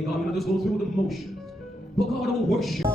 obey God. We don't just go through the motions. But God will worship.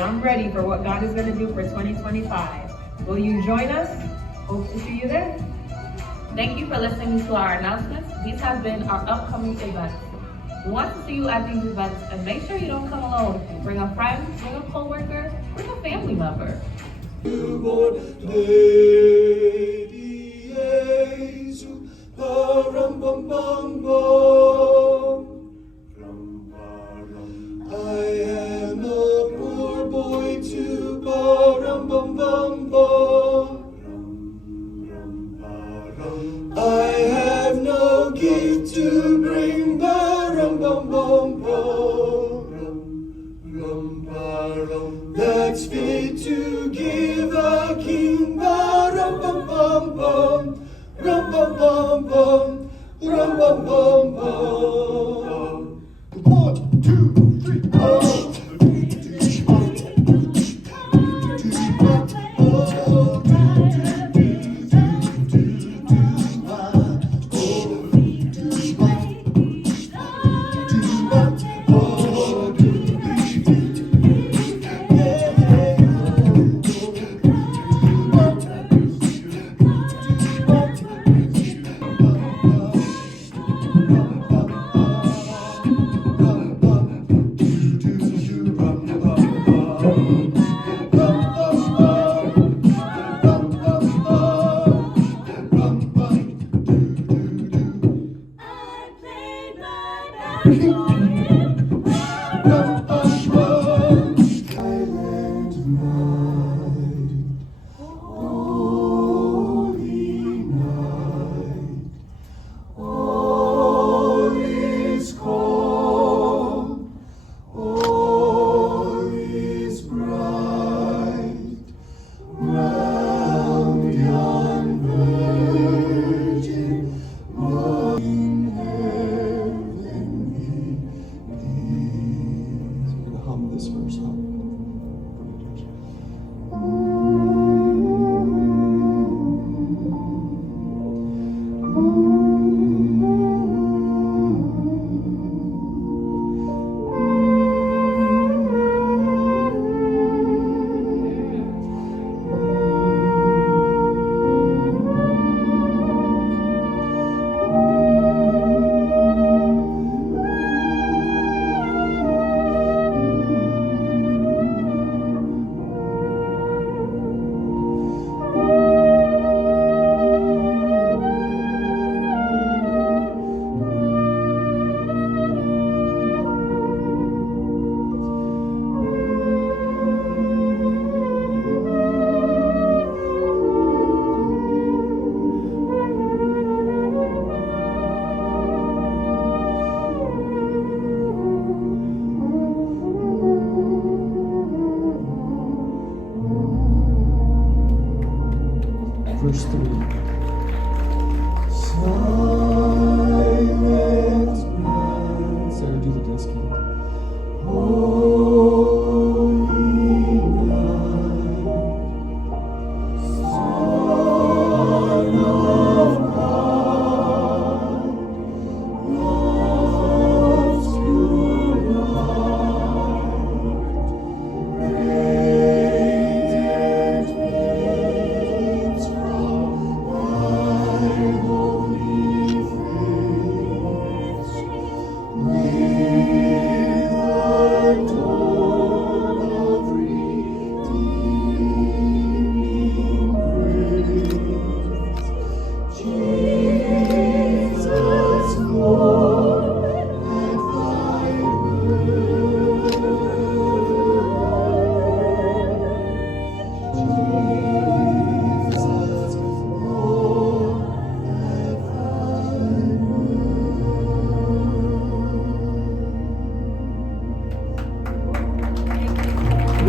I'm ready for what God is going to do for 2025. Will you join us? Hope to see you there. Thank you for listening to our announcements. These have been our upcoming events. We want to see you at these events, and make sure you don't come alone. Bring a friend, bring a coworker, bring a family member. I am a poor boy too, ba-rum-bum-bum-bum. I have no gift to bring, ba-rum-bum-bum-bum. That's fit to give a king, ba-rum-bum-bum-bum, rum-bum-bum-bum, rum-bum-bum-bum. 1, 2, 3, oh. Verse 3. Sarah, do the desking.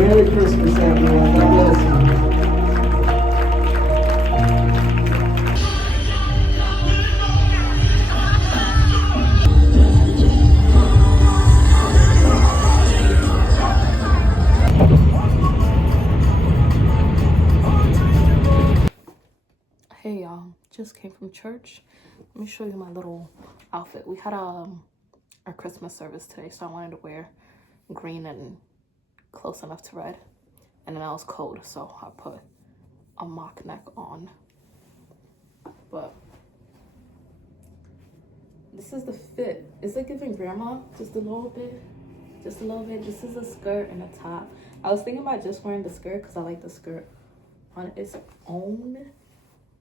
Merry Christmas, everyone. God bless you. Hey y'all, just came from church. Let me show you my little outfit. We had our Christmas service today, so I wanted to wear green and close enough to red. And then I was cold, so I put a mock neck on. But this is the fit. Is it giving grandma? Just a little bit. Just a little bit. This is a skirt and a top. I was thinking about just wearing the skirt because I like the skirt on its own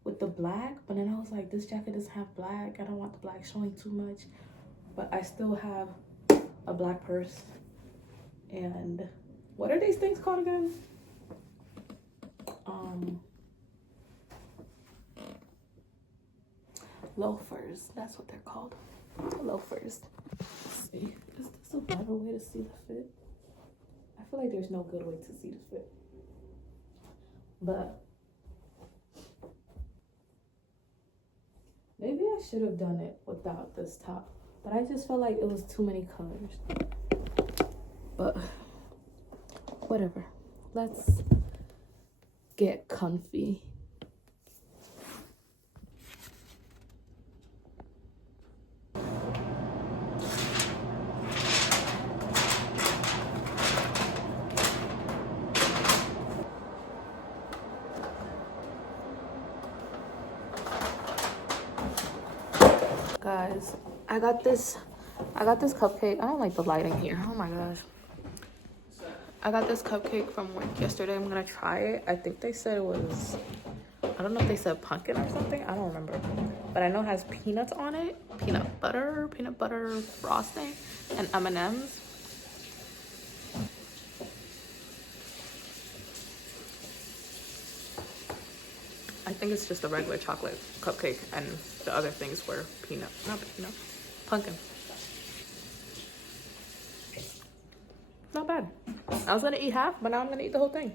with the black, but then I was like, this jacket doesn't have black. I don't want the black showing too much, but I still have a black purse. And what are these things called again? Loafers. That's what they're called. Loafers. Let's see. Is this a better way to see the fit? I feel like there's no good way to see the fit. But maybe I should have done it without this top. But I just felt like it was too many colors. But whatever. Let's get comfy. Guys, I got this cupcake. I don't like the lighting here. Oh my gosh. I got this cupcake from work yesterday. I'm gonna try it. I think they said it was, I don't know if they said pumpkin or something. I don't remember. But I know it has peanuts on it. Peanut butter frosting, and M&Ms. I think it's just a regular chocolate cupcake, and the other things were pumpkin. Not bad. I was gonna eat half, but now I'm gonna eat the whole thing.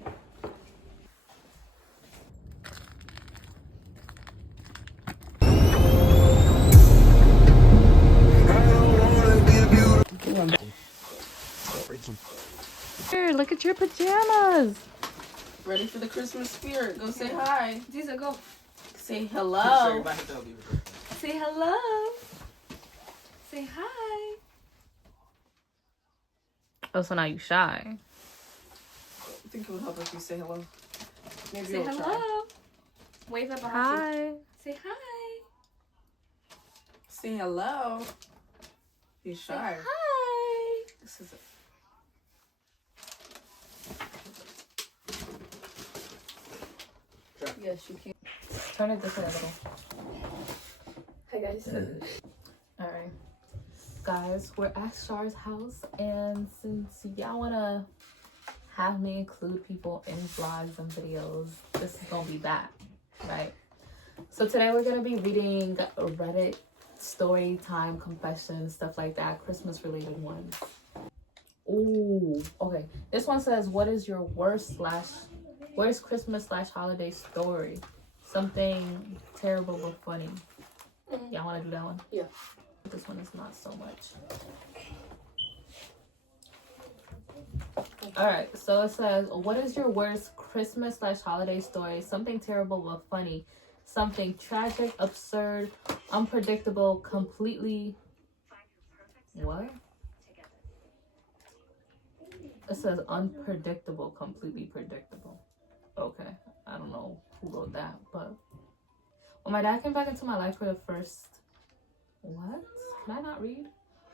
Here, look at your pajamas. Ready for the Christmas spirit. Go say hi. Ziza, go. Say hello. Say hello. Say hi. Oh, so now you shy. I think it would help if you say hello. Maybe Say hello. Try. Wave at behind Hi. you. Say hi. Say hello. He's Say shy. hi. This is it. Yes, you can. Turn it this way a little. Hi, guys. Alright. Guys, we're at Shar's house, and since y'all wanna have me include people in vlogs and videos, this is gonna be that, right? So today we're gonna be reading Reddit story time confessions, stuff like that, Christmas related ones. Ooh, okay. This one says, what is your worst Christmas / holiday story? Something terrible but funny. Y'all wanna do that one? Yeah. This one is not so much. All right, so it says, what is your worst Christmas / holiday story? Something terrible but funny. Something tragic, absurd, unpredictable, completely... What? It says unpredictable, completely predictable. Okay, I don't know who wrote that, but... When my dad came back into my life for the first... What? Can I not read?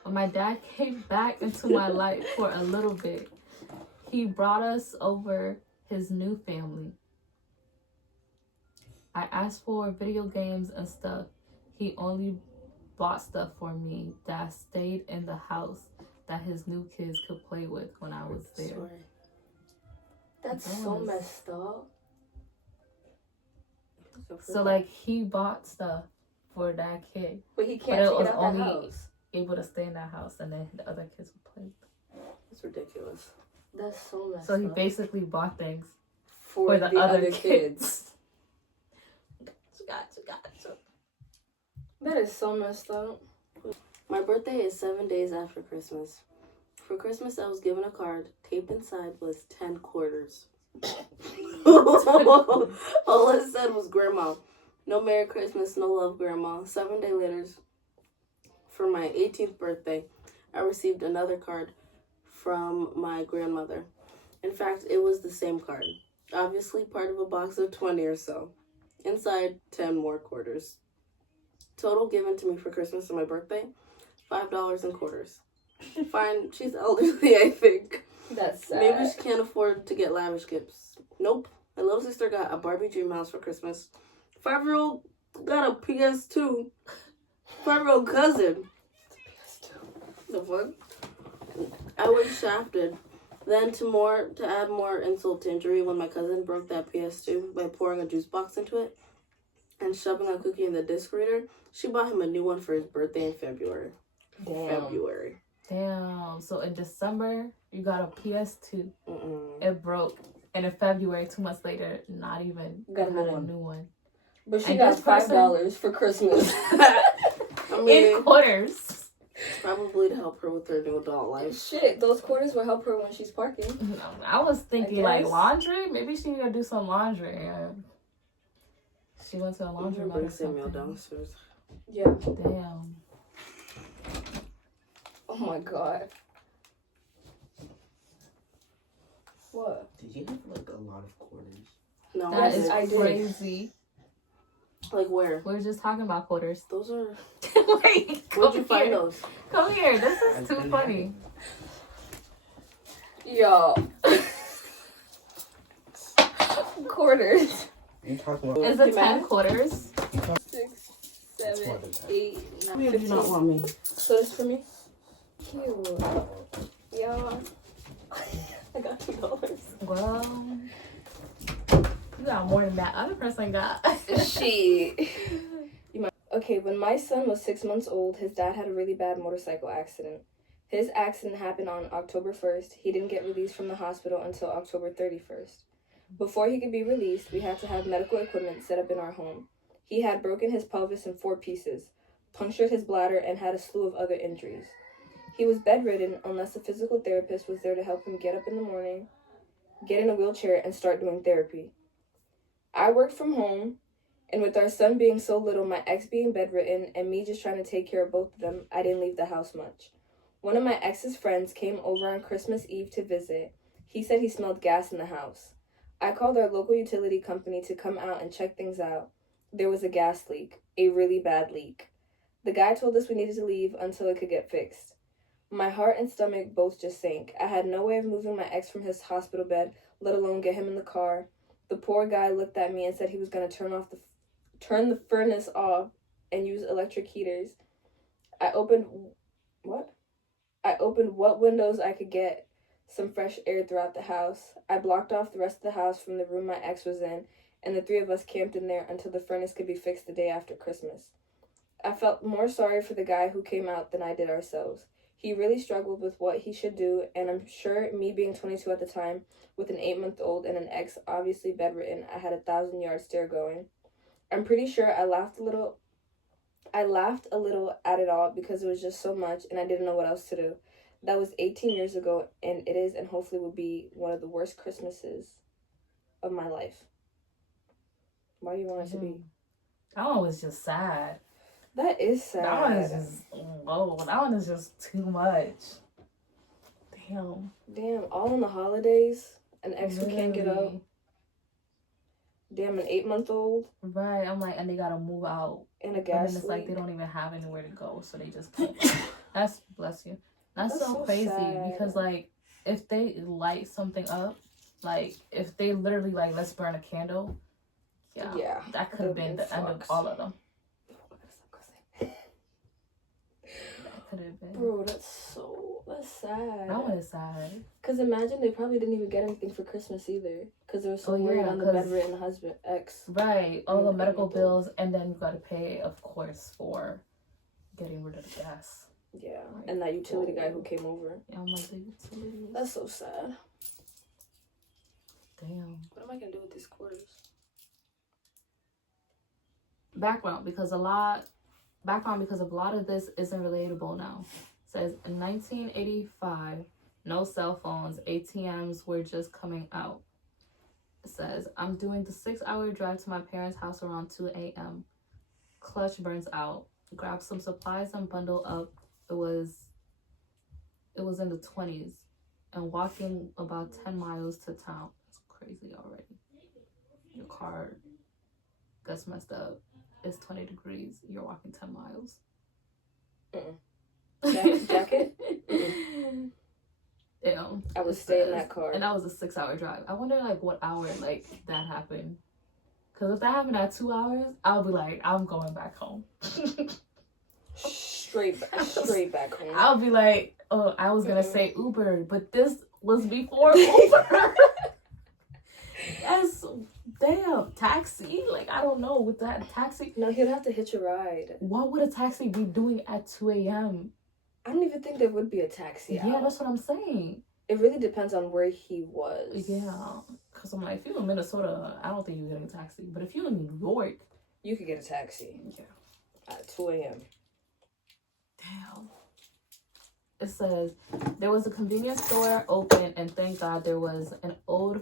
When my dad came back into my life for a little bit, he brought us over his new family. I asked for video games and stuff. He only bought stuff for me that stayed in the house that his new kids could play with when I was there. Sorry. That's so messed up. So like he bought stuff for that kid, but he can't take it out that house. Able to stay in that house, and then the other kids would play. It's ridiculous. That's so messed So he up. basically bought things for the other kids. Gotcha. That is so messed up. My birthday is 7 days after Christmas. For Christmas, I was given a card. Taped inside was 10 quarters. All it said was Grandma. No Merry Christmas, no love, Grandma. 7 days later, for my 18th birthday, I received another card from my grandmother. In fact, it was the same card. Obviously part of a box of 20 or so. Inside, 10 more quarters. Total given to me for Christmas and my birthday, $5 in quarters. Fine, she's elderly, I think. That's sad. Maybe she can't afford to get lavish gifts. Nope. My little sister got a Barbie dream house for Christmas. 5-year-old got a PS2. 5-year-old cousin. The fuck? I was shafted. Then to add more insult to injury, when my cousin broke that PS2 by pouring a juice box into it and shoving a cookie in the disc reader, she bought him a new one for his birthday in February. Damn. So in December, you got a PS2. Mm-mm. It broke. And in February, 2 months later, not even Got a new one. But she And got this person- $5 for Christmas. I mean, In quarters. probably to help her with her new adult life. Shit, those quarters will help her when she's parking. I was thinking like guess. laundry. Maybe she need to do some laundry. She went to a laundry Bring or Samuel something. downstairs. Yeah. Damn. Oh my god. What? Did you have like a lot of quarters? No, That is I did. crazy. Like where? We were just talking about quarters. Those are. Wait, Where'd you find here. those? Come here. This is I've too been funny. Yo. Quarters. You talking about? Is it You 10 mad? quarters? 6, It's 7, more than that. 8, 9, Why do you not 15. want me? So this for me? Cute. Yeah. I got $2. Well, you got more than that other person got. She. Okay, when my son was 6 months old, his dad had a really bad motorcycle accident. His accident happened on October 1st. He didn't get released from the hospital until October 31st. Before he could be released, we had to have medical equipment set up in our home. He had broken his pelvis in 4 pieces, punctured his bladder, and had a slew of other injuries. He was bedridden unless a physical therapist was there to help him get up in the morning, get in a wheelchair, and start doing therapy. I worked from home, and with our son being so little, my ex being bedridden, and me just trying to take care of both of them, I didn't leave the house much. One of my ex's friends came over on Christmas Eve to visit. He said he smelled gas in the house. I called our local utility company to come out and check things out. There was a gas leak, a really bad leak. The guy told us we needed to leave until it could get fixed. My heart and stomach both just sank. I had no way of moving my ex from his hospital bed, let alone get him in the car. The poor guy looked at me and said he was going to turn the furnace off and use electric heaters. I opened what windows I could get some fresh air throughout the house. I blocked off the rest of the house from the room my ex was in, and the 3 of us camped in there until the furnace could be fixed the day after Christmas. I felt more sorry for the guy who came out than I did ourselves. He really struggled with what he should do, and I'm sure me being 22 at the time, with an 8-month-old and an ex obviously bedridden, I had a 1,000-yard stare going. I'm pretty sure I laughed a little at it all because it was just so much and I didn't know what else to do. That was 18 years ago, and it is and hopefully will be one of the worst Christmases of my life. Why do you want it to be? That one was just sad. That is sad. That one is just, that one is just too much. Damn. Damn, all in the holidays, an ex who can't get up. Literally. Damn, an 8-month-old Right, I'm like, and they gotta move out. and a And gas then it's leak. like they don't even have anywhere to go, so they just can't. That's, bless you. That's so crazy sad. because, like, if they light something up, like, if they literally, like, let's burn a candle, Yeah, that could have been it the end of sucks. all of them. That could have been. Bro, that's sad. That one is sad. Cause imagine they probably didn't even get anything for Christmas either, cause they were so Oh, yeah, worried on the 'cause- bedridden husband ex. Right, all And the the medical chemical. bills, and then you gotta pay, of course, for getting rid of the gas. Yeah, and that utility guy who came over. Yeah, I'm like, the utility. That's so sad. Damn. What am I gonna do with these quarters? Background because a lot of this isn't relatable now. It says in 1985, no cell phones, ATMs were just coming out. It says I'm doing the 6-hour drive to my parents' house around 2 a.m. Clutch burns out. Grab some supplies and bundle up. It was in the 20s and walking about 10 miles to town. It's crazy already. Your car gets messed up. It's 20 degrees. You're walking 10 miles. Jacket? Damn. I would stay in that car. And that was a 6-hour drive. I wonder like what hour like that happened. Because if that happened at 2 hours, I'll be like, I'm going back home. Straight back home. I'll be like, oh, I was gonna say Uber, but this was before Uber. Yes, damn, taxi. Like I don't know with that taxi. No, he'd have to hitch a ride. What would a taxi be doing at 2 a.m.? I don't even think there would be a taxi out. Yeah, that's what I'm saying. It really depends on where he was. Yeah, because I'm like, if you're in Minnesota, I don't think you're getting a taxi. But if you're in New York, you could get a taxi. Yeah. At 2 a.m. Damn. It says there was a convenience store open, and thank God there was an old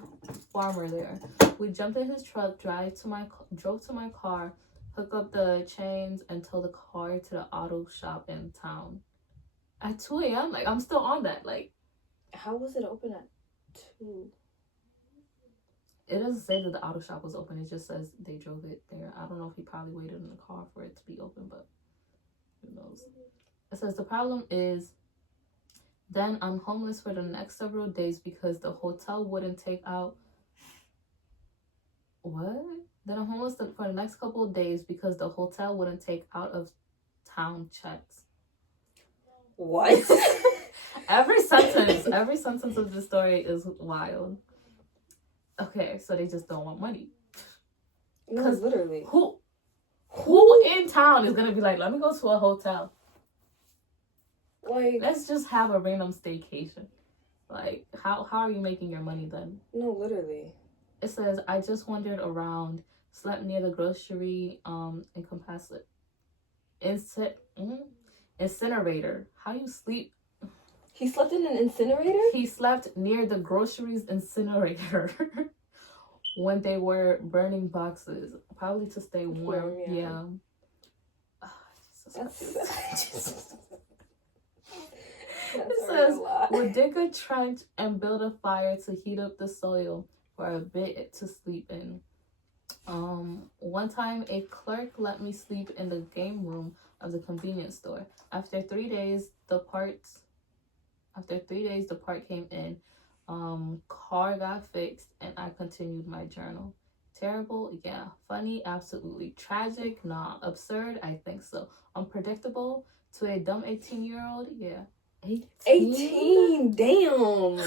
farmer there. We jumped in his truck, drove to my car, hooked up the chains, and towed the car to the auto shop in town. At 2 a.m., like I'm still on that. Like, how was it open at 2? It doesn't say that the auto shop was open. It just says they drove it there. I don't know if he probably waited in the car for it to be open, but who knows? It says the problem is then I'm homeless for the next several days because the hotel wouldn't take out... What? Then I'm homeless for the next couple of days because the hotel wouldn't take out of town checks. What? Every sentence of this story is wild. Okay, so they just don't want money. No, literally. Who in town is gonna be like, let me go to a hotel? Like, let's just have a random staycation. Like, how are you making your money then? No, literally. It says, I just wandered around, slept near the grocery, incinerator. How you sleep? He slept in an incinerator? He slept near the groceries incinerator when they were burning boxes, probably to stay warm. Yeah. It says, would dig a trench and build a fire to heat up the soil for a bit to sleep in. One time a clerk let me sleep in the game room of the convenience store. After 3 days, the part came in. Car got fixed and I continued my journal. Terrible? Yeah. Funny? Absolutely. Tragic? Nah. Absurd? I think so. Unpredictable? To a dumb 18-year-old? Yeah. 18? Damn.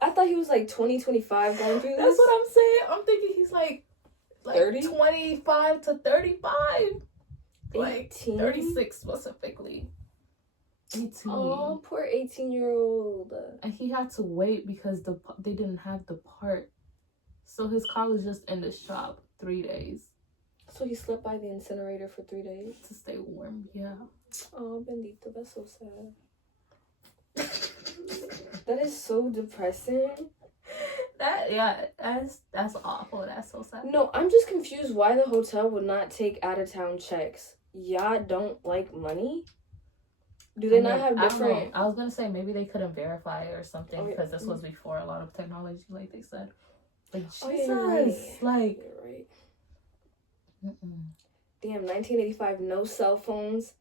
I thought he was like 20, 25 going through this. That's what I'm saying. I'm thinking he's like 30? 25 to 35. 18? Like 36 specifically. 18. Oh, poor 18-year-old. And he had to wait because they didn't have the part. So his car was just in the shop 3 days. So he slept by the incinerator for 3 days? To stay warm, yeah. Oh, bendito, that's so sad. That is so depressing. That's awful. That's so sad. No, I'm just confused why the hotel would not take out-of-town checks. Y'all don't like money? Do they not have different... I was gonna say maybe they couldn't verify it or something because this was before a lot of technology, like they said. Like, Jesus, you're right. Like... You're right. Damn, 1985, no cell phones,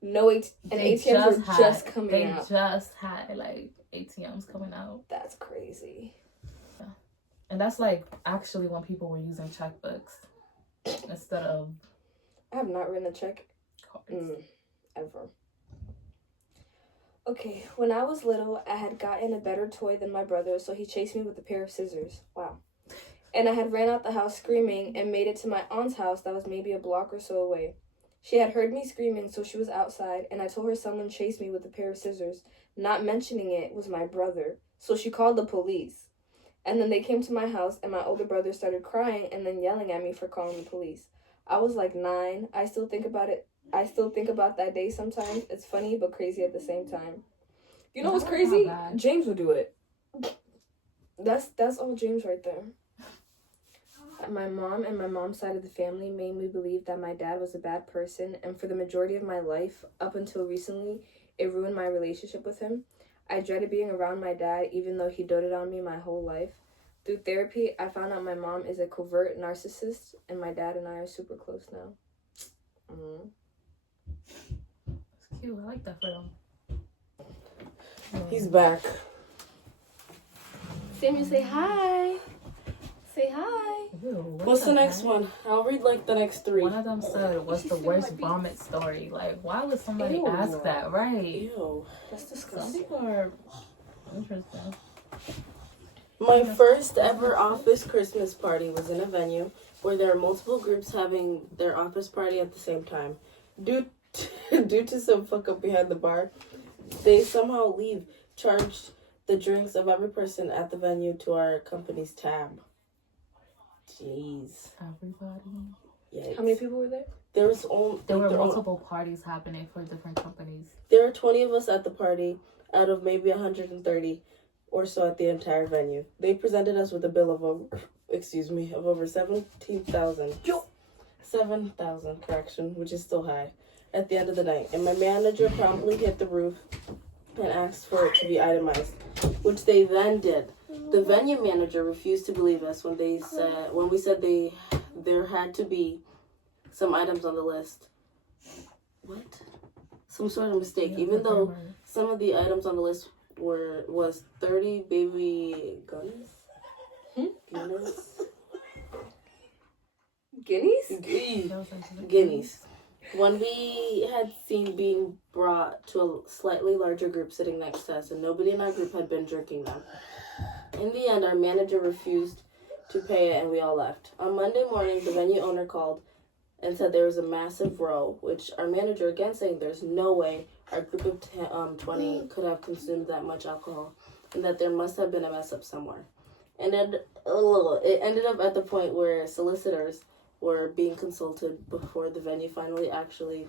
no ATMs were just coming out. They just had, like, ATMs coming out. That's crazy. Yeah. And that's, like, actually when people were using checkbooks instead of... I have not written a check. Cards. Ever. Okay, when I was little, I had gotten a better toy than my brother, so he chased me with a pair of scissors. Wow. And I had ran out the house screaming and made it to my aunt's house that was maybe a block or so away. She had heard me screaming, so she was outside, and I told her someone chased me with a pair of scissors, not mentioning it was my brother. So she called the police. And then they came to my house, and my older brother started crying and then yelling at me for calling the police. I was like 9. I still think about it. I still think about that day sometimes. It's funny but crazy at the same time. You know what's crazy? James would do it. That's all James right there. My mom and my mom's side of the family made me believe that my dad was a bad person, and for the majority of my life, up until recently, it ruined my relationship with him. I dreaded being around my dad, even though he doted on me my whole life. Through therapy, I found out my mom is a covert narcissist, and my dad and I are super close now. It's cute. I like that for them. He's back. Samuel, say hi. Say hi. Ew, What's the next one? I'll read like the next 3. One of them said, "What's the worst vomit story?" Like, why would somebody ask that? Right? Ew. That's Some disgusting. people are interesting. My first ever office Christmas party was in a venue where there are multiple groups having their office party at the same time. Due to some fuck up behind the bar, they somehow charged the drinks of every person at the venue to our company's tab. Jeez. Everybody. Yikes. How many people were there? There was only There were multiple parties happening for different companies. There were 20 of us at the party out of maybe 130 or so at the entire venue. They presented us with a bill of over 17,000. 7,000, correction, which is still high, at the end of the night. And my manager promptly hit the roof and asked for it to be itemized, which they then did. The venue manager refused to believe us when we said there had to be some items on the list. What? Some sort of mistake. Even though some of the items on the list was 30 baby guns. Guineas. One we had seen being brought to a slightly larger group sitting next to us, and nobody in our group had been drinking them. In the end, our manager refused to pay it, and we all left. On Monday morning, the venue owner called and said there was a massive row, which our manager, again saying there's no way our group of 20 could have consumed that much alcohol, and that there must have been a mess up somewhere. And then it ended up at the point where solicitors were being consulted before the venue finally actually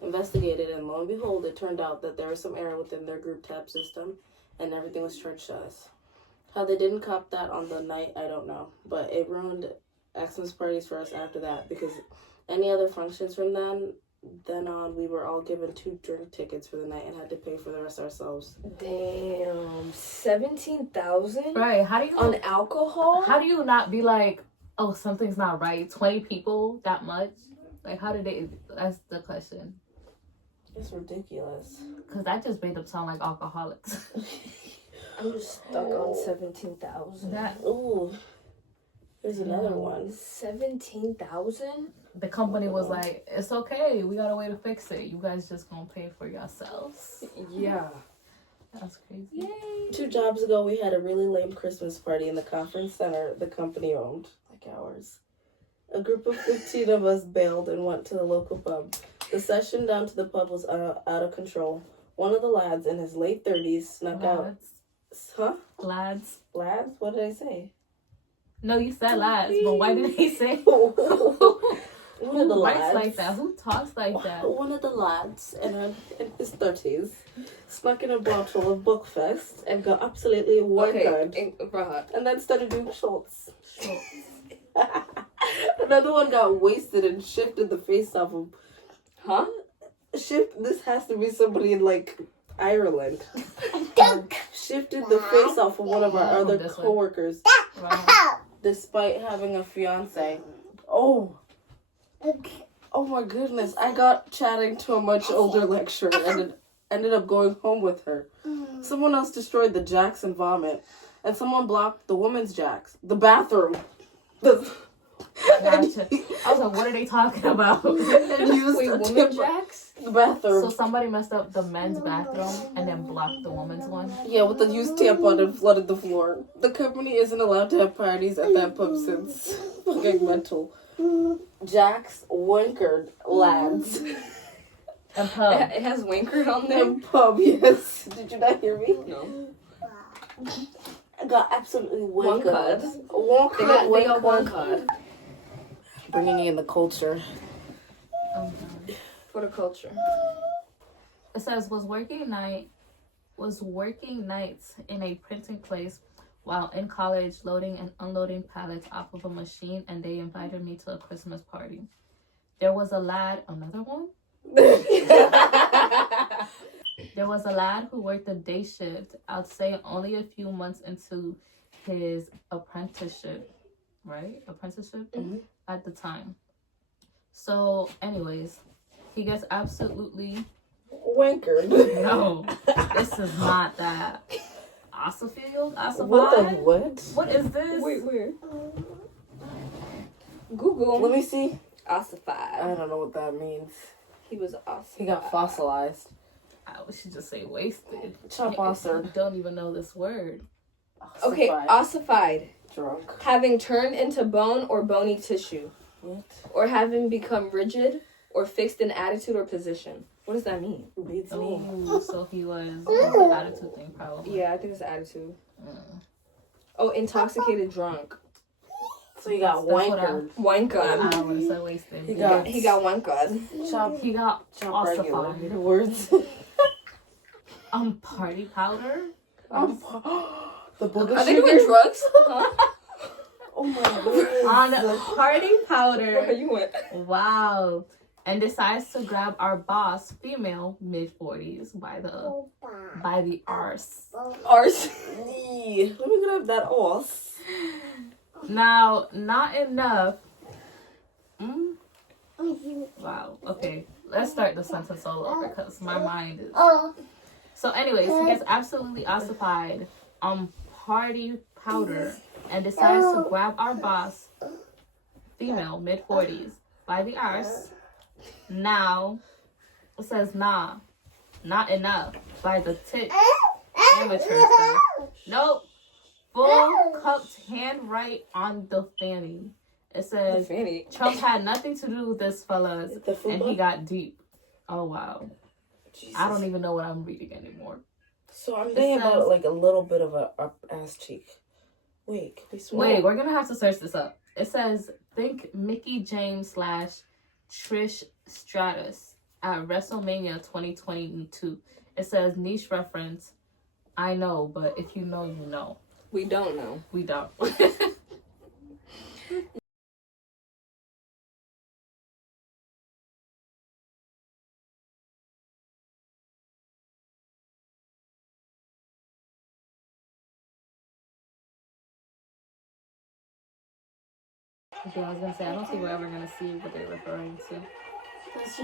investigated, and lo and behold, it turned out that there was some error within their group tab system, and everything was charged to us. How they didn't cop that on the night, I don't know, but it ruined Xmas parties for us after that, because any other functions from then on, we were all given 2 drink tickets for the night and had to pay for the rest ourselves. Damn, 17,000? Right? How do you on alcohol? How do you not be like, oh, something's not right? 20 people, that much? Like, how did they? That's the question. It's ridiculous. Because that just made them sound like alcoholics. I'm just stuck on 17,000. Ooh. There's another one. 17,000? The company was like, it's okay. We got a way to fix it. You guys just gonna pay for yourselves. Yeah. That's crazy. Yay. 2 jobs ago, we had a really lame Christmas party in the conference center the company owned, like ours. A group of 15 of us bailed and went to the local pub. The session down to the pub was out of control. One of the lads in his late 30s snuck out. Huh? Lads. Lads? What did I say? No, you said lads, but why did he say? One of the Who writes lads. like that? Who talks like that? One of the lads in his 30s snuck in a bottle of Bookfest and got absolutely wankered. And then started doing shots. Another one got wasted and shifted the face off him. Huh? This has to be somebody in like Ireland. Shifted the face off of one of our other coworkers. Despite having a fiance. Oh my goodness. I got chatting to a much older lecturer and ended up going home with her. Someone else destroyed the jacks and vomit. And someone blocked the woman's jacks. The bathroom. Gotcha. I was like, what are they talking about? Woman jacks? The bathroom. So somebody messed up the men's bathroom and then blocked the woman's one? Yeah, with the used tampon and flooded the floor. The company isn't allowed to have parties at that pub since. Fucking mental. Jack's wankered lads. And pub. It has wankered on there? And pub, yes. Did you not hear me? No. got absolutely One card. One They card. got one card. Bringing in the culture. Oh, God. For the culture. It says was working nights in a printing place while in college, loading and unloading pallets off of a machine, and they invited me to a Christmas party. There was a lad, another one? There was a lad who worked a day shift, I'd say only a few months into his apprenticeship, right? Apprenticeship at the time. So, anyways, he gets absolutely Wankered. no. This is not that. Ossified? Ossified? What the what? What is this? Wait, where? Google. Let me see. Ossified. I don't know what that means. He was ossified. He got fossilized. I should just say wasted. Chop ostered. Don't even know this word. Okay, ossified. Drunk. Having turned into bone or bony tissue. What? Or having become rigid or fixed in attitude or position. What does that mean? Beats me. Oh, so he was an attitude thing, probably. Yeah, I think it's attitude. Mm. Oh, intoxicated drunk. So he got That's what wankered. Wine god. I would have said wasted. He got- He got wine god. Chop. He got Chop regular. ossified. Words. Party powder. The booger Are they sugar? doing drugs? Oh my goodness. On party Where powder. you went? Wow. And decides to grab our boss, female, mid-40s, by the arse. Ours. Yeah. Let me grab that horse. Now, not enough. Wow. Okay. Let's start the sentence all over because my mind is. So, anyways, he gets absolutely ossified on party powder and decides to grab our boss, female, mid-40s, by the arse. Now, it says, nah, not enough, by the tit. Amateur stuff. Nope. Full cupped hand right on the fanny. It says, Fanny. Trump had nothing to do with this, fellas, The and he got deep. Oh, wow. Jesus. I don't even know what I'm reading anymore. So I'm thinking says- about like a little bit of a up ass cheek. Wait, can we swap? Wait, we're gonna have to search this up. It says, think Mickey James / Trish Stratus at WrestleMania 2022. It says, niche reference. I know, but if you know, you know. We don't know. We don't. Okay, I was gonna say, I don't think we're ever gonna see what they're referring to.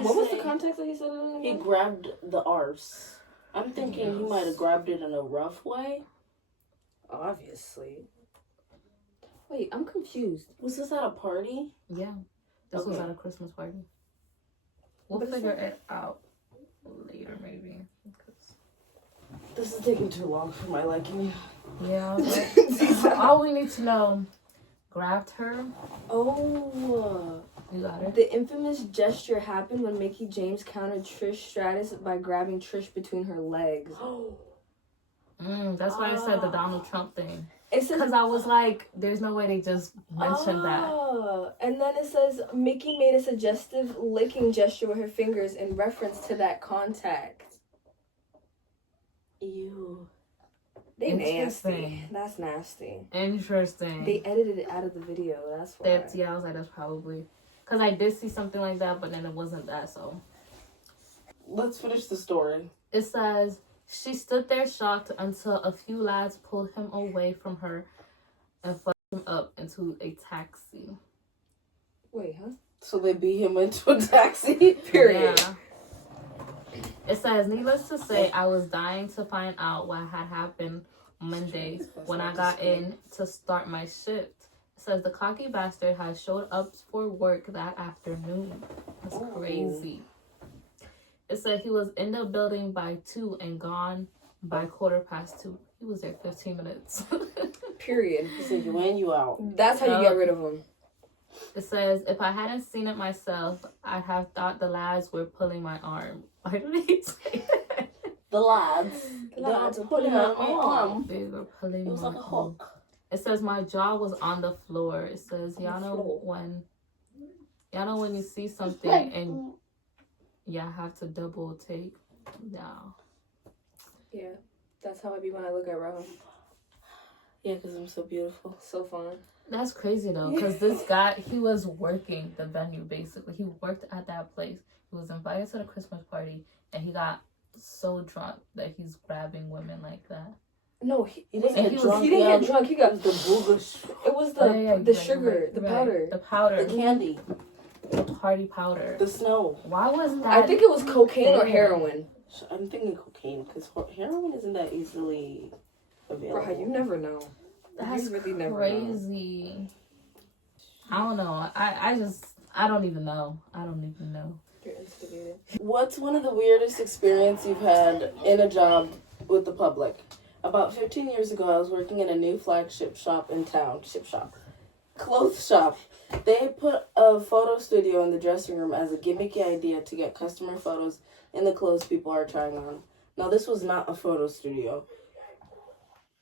What was the context that he said it in? He grabbed the arse. I'm thinking he might have grabbed it in a rough way. Obviously. Wait, I'm confused. Was this at a party? Yeah. This was Okay. at a Christmas party. We'll But it's figure okay. it out later, maybe. This is taking too long for my liking. Yeah, but all we need to know, grabbed her. Oh. You got it? The infamous gesture happened when Mickey James countered Trish Stratus by grabbing Trish between her legs. That's why I said the Donald Trump thing. It says, Because I was like, there's no way they just mentioned that. And then it says Mickey made a suggestive licking gesture with her fingers in reference to that contact. Ew. They nasty. Interesting. That's nasty. Interesting. They edited it out of the video. That's why. Yeah, I was like, that's probably. Because I did see something like that, but then it wasn't that, so. Let's finish the story. It says, she stood there shocked until a few lads pulled him away from her and fucked him up into a taxi. Wait, huh? So they beat him into a taxi. Period. Yeah. It says, needless to say, I was dying to find out what had happened Monday when I got in to start my shift. It says, the cocky bastard had showed up for work that afternoon. That's crazy. It said he was in the building by 2 and gone by 2:15. He was there 15 minutes. Period. So you in, you out. That's how you get rid of him. It says, if I hadn't seen it myself, I'd have thought the lads were pulling my arm. Why do they say that? The lads. The lads They were put it pulling on my my arm. arm. They were pulling It was like a my arm. hook. It says my jaw was on the floor. It says On y'all the know floor. when you see something and y'all have to double take. No. Yeah, that's how I be when I look at Raham. Yeah, because I'm so beautiful. So fun. That's crazy though, because this guy, he was working the venue basically. He worked at that place. He was invited to the Christmas party and he got so drunk that he's grabbing women like that. No, he didn't get drunk, He didn't get drunk. He got the booger. It was Oh, yeah, the right, sugar, right, the right. powder. The powder. The candy. The party powder. The snow. Why was that? I think it was cocaine or thing? heroin. I'm thinking cocaine because heroin isn't that easily available. Bruh, you never know. That's You really never know. crazy. I don't know. I don't even know. I don't even know. You're instigated. What's one of the weirdest experience you've had in a job with the public? About 15 years ago, I was working in a new flagship shop in town. Clothes shop. They put a photo studio in the dressing room as a gimmicky idea to get customer photos in the clothes people are trying on. Now, this was not a photo studio.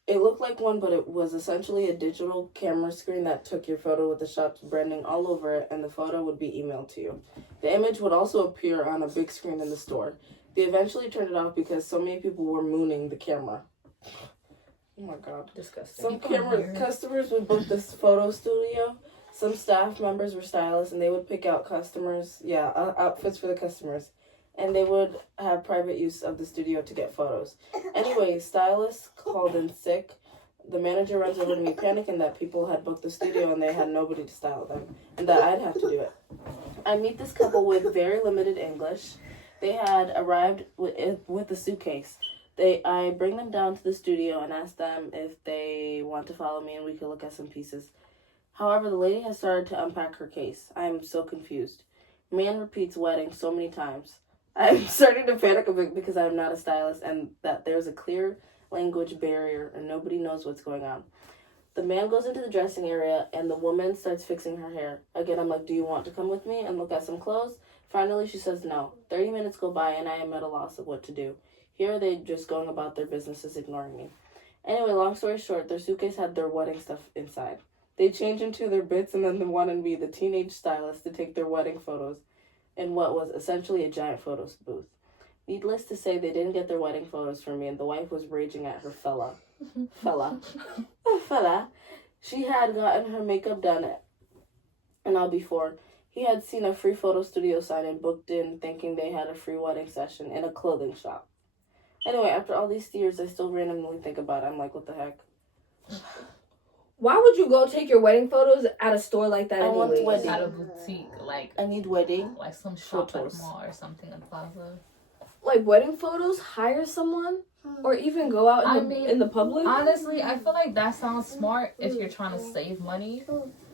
It looked like one, but it was essentially a digital camera screen that took your photo with the shop's branding all over it, and the photo would be emailed to you. The image would also appear on a big screen in the store. They eventually turned it off because so many people were mooning the camera. Oh my god. Disgusting. Some customers would book this photo studio. Some staff members were stylists, and they would pick out outfits for the customers. And they would have private use of the studio to get photos. Anyway, stylists called in sick. The manager runs over to me panicking that people had booked the studio and they had nobody to style them, and that I'd have to do it. I meet this couple with very limited English. They had arrived with a suitcase. I bring them down to the studio and ask them if they want to follow me and we could look at some pieces. However, the lady has started to unpack her case. I am so confused. Man repeats wedding so many times. I'm starting to panic a bit because I'm not a stylist and that there's a clear language barrier and nobody knows what's going on. The man goes into the dressing area and the woman starts fixing her hair. Again, I'm like, do you want to come with me and look at some clothes? Finally, she says no. 30 minutes go by and I am at a loss of what to do. Here are they just going about their businesses, ignoring me. Anyway, long story short, their suitcase had their wedding stuff inside. They change into their bits and then they wanted me, the teenage stylist, to take their wedding photos in what was essentially a giant photos booth. Needless to say, they didn't get their wedding photos from me, and the wife was raging at her fella. She had gotten her makeup done an hour before. He had seen a free photo studio sign and booked in thinking they had a free wedding session in a clothing shop. Anyway, after all these years, I still randomly think about it. I'm like, what the heck? Why would you go take your wedding photos at a store like that I want anyways? wedding. At a boutique, like I need wedding. like some shop at Photos. the mall or something in Plaza. Like wedding photos, hire someone, or even go out in the public. Honestly, I feel like that sounds smart if you're trying to save money.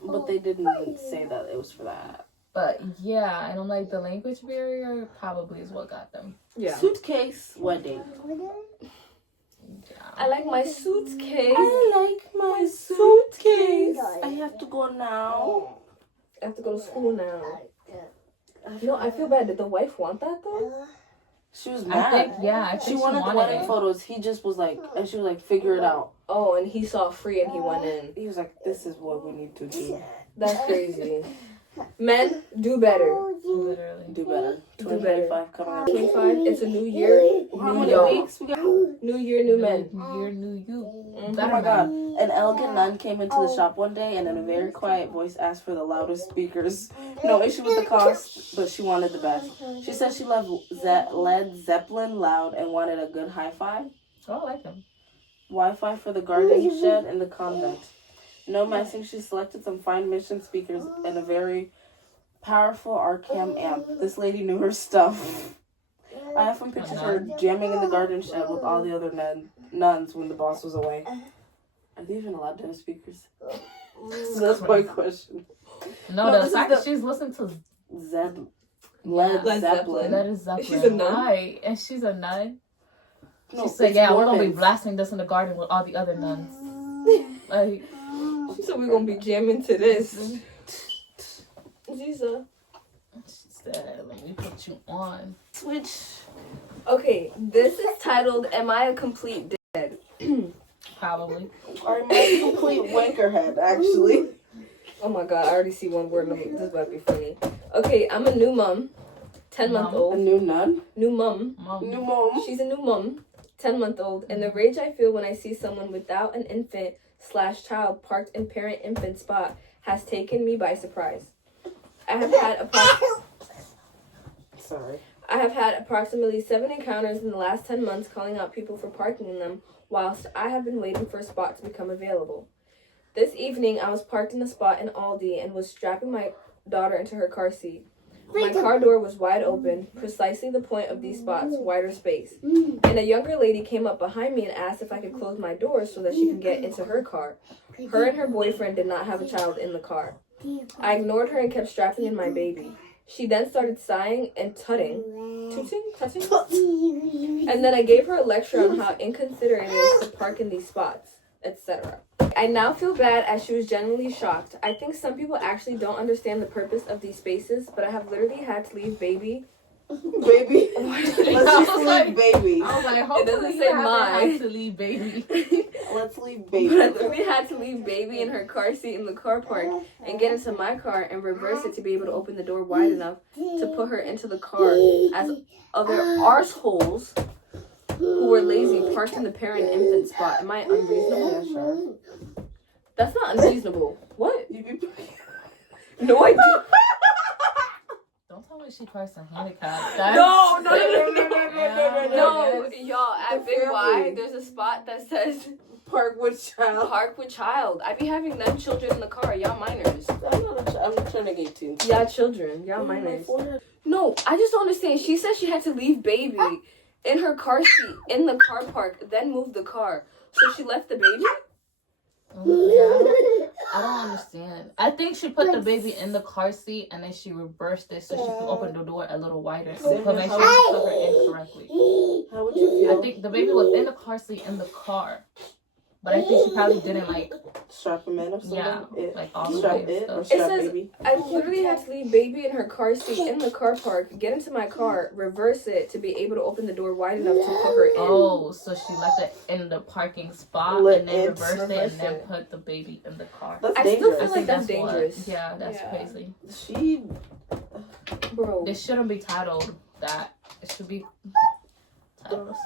But they didn't say that it was for that. But yeah, and I'm like, the language barrier probably is what got them. Yeah. Suitcase wedding. Yeah. I like my suitcase. I like my suitcase. I have to go now. I have to go to school now. No, I feel bad. Did the wife want that though? She was I mad. think She wanted the wedding it. photos. He just was like, and she was like, figure it out. Oh, and he saw free and he went in. He was like, this is what we need to do. That's crazy. Men, do better. Literally. Do better. Do better. 2025 coming up. 25, it's a new year. How New many y'all. weeks we got? New year, new men. Year, new you. Oh Better my god. man. An elegant nun came into the shop one day and in a very quiet voice asked for the loudest speakers. No issue with the cost, but she wanted the best. She said she loved Led Zeppelin loud and wanted a good hi-fi. Oh, I like him. Wi-Fi for the garden shed and the convent. No messing, she selected some fine mission speakers and a very powerful Arcam amp. This lady knew her stuff. I often pictured her jamming in the garden shed with all the other nuns when the boss was away. Are they even allowed to have speakers? That's my question. No, the fact that she's listening to Led Zeppelin. That is Zeppelin. She's a nun? Right. And she's a nun. No, She said, it's yeah, we're going to be Mormons. blasting this in the garden with all the other nuns. Like, She said we're gonna be jamming to this. Ziza. she said, let me put you on. Switch. Okay, this is titled "Am I a Complete Dickhead?" Probably. I'm a complete wankerhead, actually. Oh my god, I already see one word. This is about to be funny. Okay, I'm a new mom, 10-month A old. new nun? New mom. New mom? She's a new mom, 10-month old, and the rage I feel when I see someone without an infant/child parked in parent-infant spot has taken me by surprise. I have had approximately 7 encounters in the last 10 months calling out people for parking in them, whilst I have been waiting for a spot to become available. This evening, I was parked in a spot in Aldi and was strapping my daughter into her car seat. My car door was wide open, precisely the point of these spots, wider space. And a younger lady came up behind me and asked if I could close my door so that she could get into her car. Her and her boyfriend did not have a child in the car. I ignored her and kept strapping in my baby. She then started sighing and tutting. Tutting? And then I gave her a lecture on how inconsiderate it is to park in these spots, etc. I now feel bad as she was genuinely shocked. I think some people actually don't understand the purpose of these spaces, but I have literally had to leave baby. Baby? Let's just leave baby. I was like, It hopefully doesn't you say haven't mine. had to leave baby. Let's leave But baby. I literally had to leave baby in her car seat in the car park and get into my car and reverse it to be able to open the door wide enough to put her into the car, as other arseholes who were lazy parked in the parent-infant spot. Am I unreasonable? Yeah, sure. That's not unreasonable. What? You be No, I do. Don't tell me she parks in handicap. No, Yeah. y'all, at Big Y, there's a spot that says park with child. park with child. I be having them children in the car. Y'all minors. I'm turning 18. Y'all children. Y'all minors. No, I just don't understand. She said she had to leave baby in her car seat in the car park, then move the car. So she left the baby? I don't understand. I think she put the baby in the car seat and then she reversed it so she can open the door a little wider. But make sure she put her in correctly. How would you feel? I think the baby was in the car seat in the car. But I think she probably didn't strap him in or something? Yeah, like all the strap way it or and strap It says, baby? I literally had to leave baby in her car seat in the car park, get into my car, reverse it to be able to open the door wide enough to put her in. Oh, so she left it in the parking spot and then reversed it and then put the baby in the car. That's I dangerous. still feel like that's dangerous. Yeah, that's crazy. She... Bro. It shouldn't be titled that. It should be titled something else.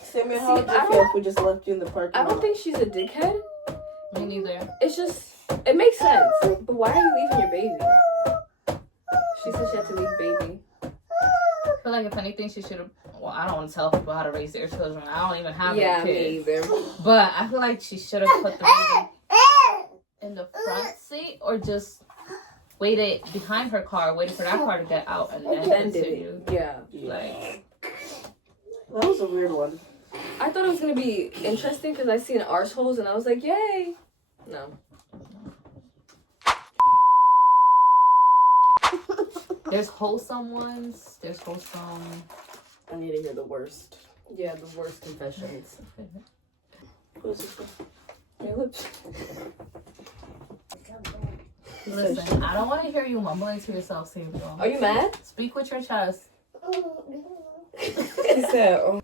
Sammy, how would you feel if we just left you in the parking I lot? don't think she's a dickhead. Me neither. It's just, it makes sense. But why are you leaving your baby? She said she had to leave baby. I feel like if anything, she should have. Well, I don't want to tell people how to raise their children. I don't even have any kids. Me either. But I feel like she should have put the baby in the front seat or just waited behind her car, waited for that car to get out, and then did continue. it. Yeah. Like, That was a weird one. I thought it was going to be interesting because I seen arseholes and I was like, yay. No. there's wholesome ones. There's wholesome. I need to hear the worst. Yeah, the worst confessions. Who's this one? Your lips. Listen, I don't want to hear you mumbling to yourself, Samuel. Are you mad? Speak with your chest. He said, oh.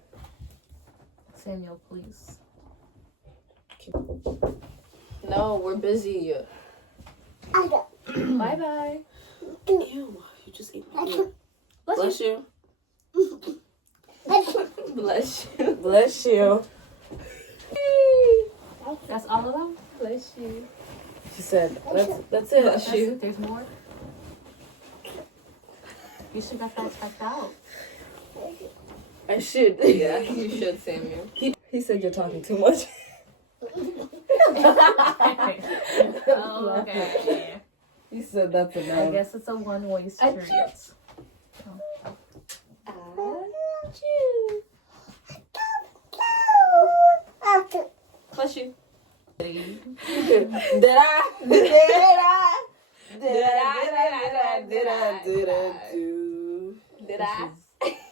Samuel, please. No, we're busy. Bye-bye. Ew, you just ate my ear. Bless you. Bless you. Bless you. That's all of them? Bless you. She said, that's it. Bless you. There's more? You should get that checked out. I should. Yeah, you should, Samuel. He said you're talking too much. Oh, okay. He said that's I enough. guess it's a one-way street. Bless you. Did I?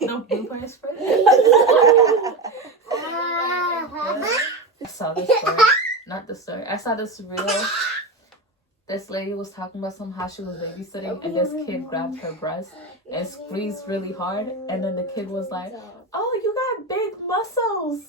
No bloopers for I saw this story. Not the story. I saw this reel. This lady was talking about how she was babysitting and this kid grabbed her breast and squeezed really hard. And then the kid was like, oh, pesos.